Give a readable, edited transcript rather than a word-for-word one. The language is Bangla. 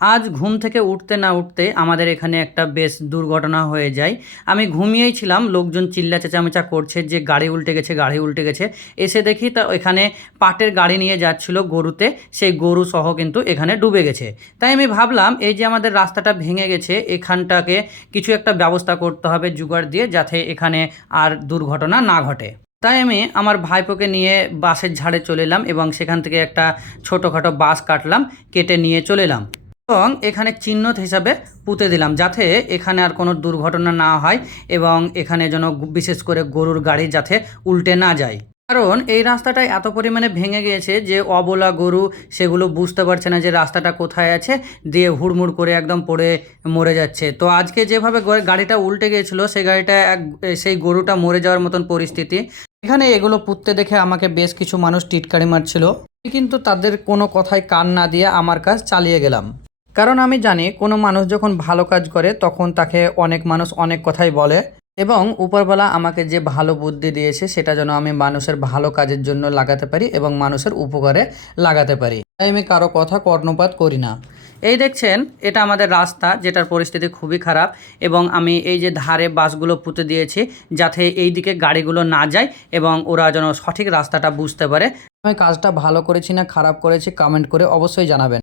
আজ ঘুম থেকে উঠতে না উঠতে আমাদের এখানে একটা বেশ দুর্ঘটনা হয়ে যায়। আমি ঘুমিয়েই ছিলাম, লোকজন চিল্লা চেঁচামেচা করছে যে গাড়ি উল্টে গেছে, গাড়ি উল্টে গেছে। এসে দেখি তা এখানে পাটের গাড়ি নিয়ে যাচ্ছিল গরুতে, সেই গরু সহ কিন্তু এখানে ডুবে গেছে। তাই আমি ভাবলাম এই যে আমাদের রাস্তাটা ভেঙে গেছে, এখানটাকে কিছু একটা ব্যবস্থা করতে হবে জোগাড় দিয়ে, যাতে এখানে আর দুর্ঘটনা না ঘটে। তাই আমি আমার ভাইপোকে নিয়ে বাসের ঝাড়ে চলে এলাম এবং সেখান থেকে একটা ছোটোখাটো বাঁশ কাটলাম, কেটে নিয়ে চলে এলাম এবং এখানে চিহ্ন হিসাবে পুঁতে দিলাম, যাতে এখানে আর কোনো দুর্ঘটনা না হয় এবং এখানে যেন বিশেষ করে গরুর গাড়ি যাতে উল্টে না যায়। কারণ এই রাস্তাটা এত পরিমাণে ভেঙে গিয়েছে যে অবলা গরু সেগুলো বুঝতে পারছে না যে রাস্তাটা কোথায় আছে, দিয়ে হুড়মুড় করে একদম পড়ে মরে যাচ্ছে। তো আজকে যেভাবে গাড়িটা উল্টে গিয়েছিল, সেই গাড়িটা সেই গরুটা মরে যাওয়ার মতন পরিস্থিতি। এখানে এগুলো পুঁততে দেখে আমাকে বেশ কিছু মানুষ টিটকারি মারছিল, কিন্তু তাদের কোনো কথায় কান না দিয়ে আমার কাজ চালিয়ে গেলাম। কারণ আমি জানি কোনো মানুষ যখন ভালো কাজ করে তখন তাকে অনেক মানুষ অনেক কথাই বলে, এবং উপরবেলা আমাকে যে ভালো বুদ্ধি দিয়েছে সেটা যেন আমি মানুষের ভালো কাজের জন্য লাগাতে পারি এবং মানুষের উপকারে লাগাতে পারি। তাই আমি কারো কথা কর্ণপাত করি না। এই দেখছেন, এটা আমাদের রাস্তা, যেটার পরিস্থিতি খুবই খারাপ, এবং আমি এই যে ধারে বাসগুলো পুঁতে দিয়েছি যাতে এই দিকে গাড়িগুলো না যায় এবং ওরা যেন সঠিক রাস্তাটা বুঝতে পারে। আমি কাজটা ভালো করেছি না খারাপ করেছি কমেন্ট করে অবশ্যই জানাবেন।